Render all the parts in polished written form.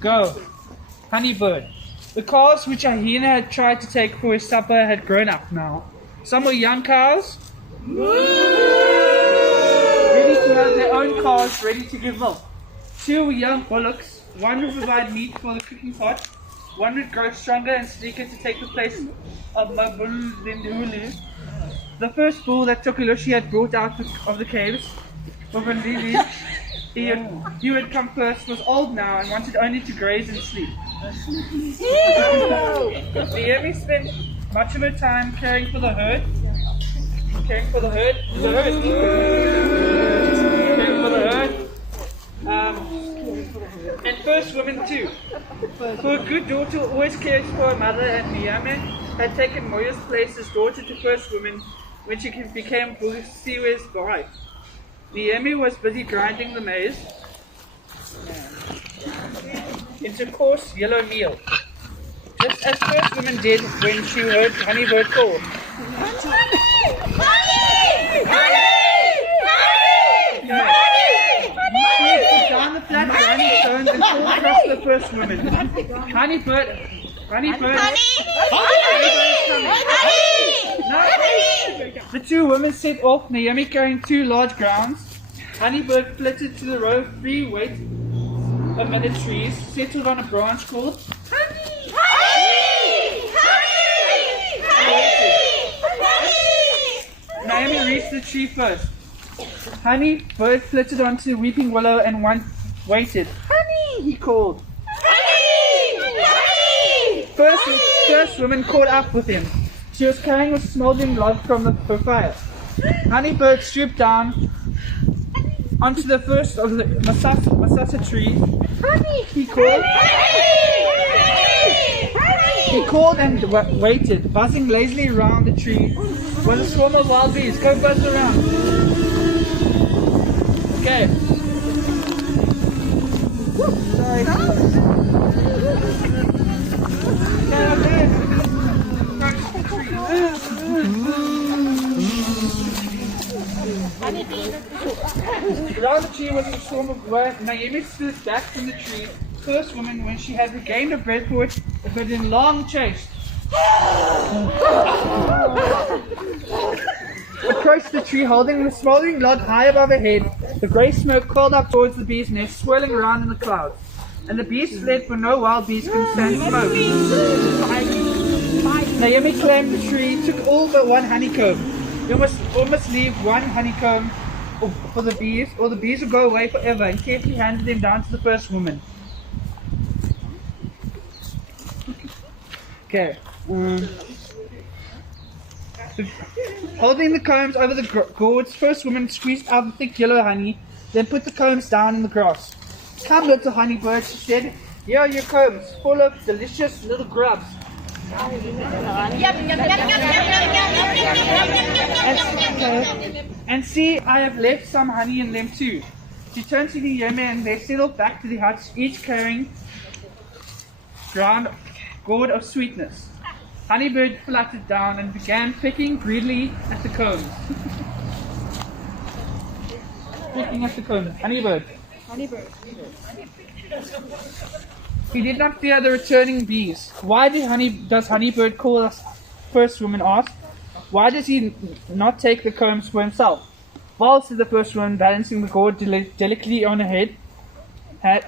Go. Honeybird. The cows which a hyena had tried to take for his supper had grown up now. Some were young cows, ready to have their own calves, ready to give milk. Two were young bullocks. One would provide meat for the cooking pot. One would grow stronger and sleeker to take the place of Mabulindulu. The first bull that Tokiloshi had brought out of the caves, Mabulindulu, he who had come first, was old now and wanted only to graze and sleep. Naomi spent much of her time caring for the herd. Caring for the herd. And first woman too. For a good daughter always cares for her mother, and Naomi had taken Moya's place as daughter to first woman when she became Busiwe's wife. Naomi was busy grinding the maize into coarse yellow meal, just as first woman did when she heard Honeybird call. She put down the flat grinding stones and called across the first woman. Honeybird, Honeybird, No. The two women set off, Naomi carrying two large grounds. Honeybird flitted to the row of three minute trees, settled on a branch called Honey! Naomi reached the tree first. Honeybird flitted onto the weeping willow and waited. Honey! He called. Honey! First woman caught up with him. She was carrying a smoldering log from her fire. Honeybird stooped down onto the first of the Masasa trees. Honey! He called. He called and waited. Buzzing lazily around the tree was a swarm of wild bees. Go buzz around. Okay. Sorry. Around the tree was a swarm of birds. Naomi stood back from the tree, first woman, when she had regained her breath for it, but in long chase. Approached the tree, holding the smoldering log high above her head. The grey smoke curled up towards the bee's nest, swirling around in the clouds. And the bees fled, for no wild bees can stand smoke. Naomi climbed the tree, took all but one honeycomb. You must leave one honeycomb for the bees, or the bees will go away forever, and carefully handed them down to the first woman. Okay. Holding the combs over the gourds, first woman squeezed out the thick yellow honey, then put the combs down in the grass. Come, little honeybird, she said. Here are your combs, full of delicious little grubs. And see, I have left some honey in them too. She turned to the Naomi and they settled back to the huts, each carrying gourd of sweetness. Honeybird fluttered down and began pecking greedily at the combs. Pecking at the combs. Honeybird. He did not fear the returning bees. Why does Honeybird call us? First woman asked. Why does he not take the combs for himself? Well, said the first woman, balancing the gourd delicately on her head.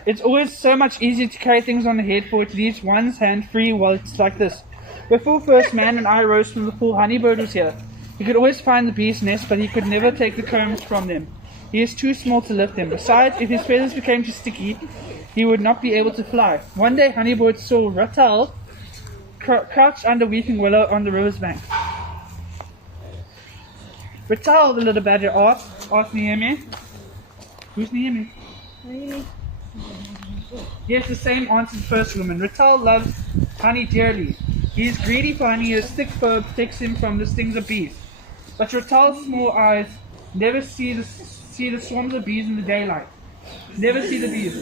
It's always so much easier to carry things on the head, for it leaves one's hand free while it's like this. Before first man and I rose from the pool, Honeybird was here. He could always find the bees' nest, but he could never take the combs from them. He is too small to lift them. Besides, if his feathers became too sticky, he would not be able to fly. One day, Honeybird saw Rattal crouched under weeping willow on the river's bank. Rattal, the little badger asked Naomi. Who's Naomi? Yes, the same answered the first woman. Rattal loves honey dearly. He is greedy for honey. His thick fur protects him from the stings of bees. But Rattal's small eyes never see the swarms of bees in the daylight. Never see the bees.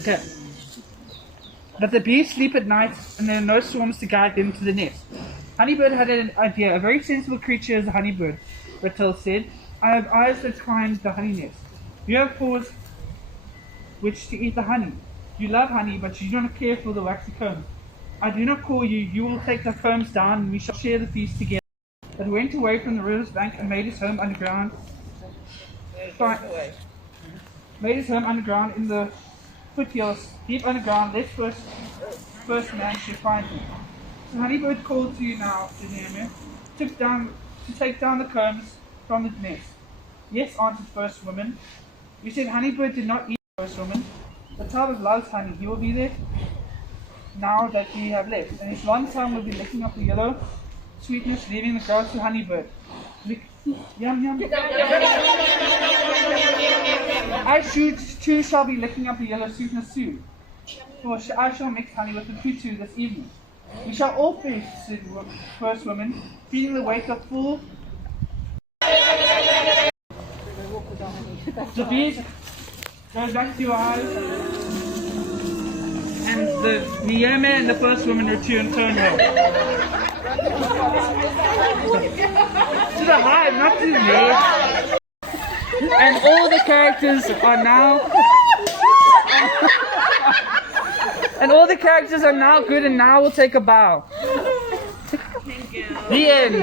Okay. But the bees sleep at night, and there are no swarms to guide them to the nest. Honeybird had an idea. A very sensible creature is a honeybird, Rattal said. I have eyes that find the honey nest. You have paws which to eat the honey. You love honey, but you do not care for the waxy comb. I do not call you, you will take the combs down, and we shall share the feast together. But went away from the river's bank and made his home underground. Made his home underground in the foothills, deep underground, lest first man should find him. So Honeybird called to you now, said Nehemiah, to take down the combs from the nest. Yes, answered first woman. You said Honeybird did not eat first woman. The child loves honey. He will be there now that we have left, and his long tongue will be licking up the yellow sweetness, leaving the grass to Honeybird. Yum yum. I too shall be licking up the yellow sweetness soon, for I shall mix honey with the tutu this evening. We shall all feast, said first woman, feeling the weight of full. The bees goes back to your eyes, and the Nehemiah and the first woman turn home. To the hive, not to the nest. And all the characters are now good, and now we'll take a bow. Thank you. The end.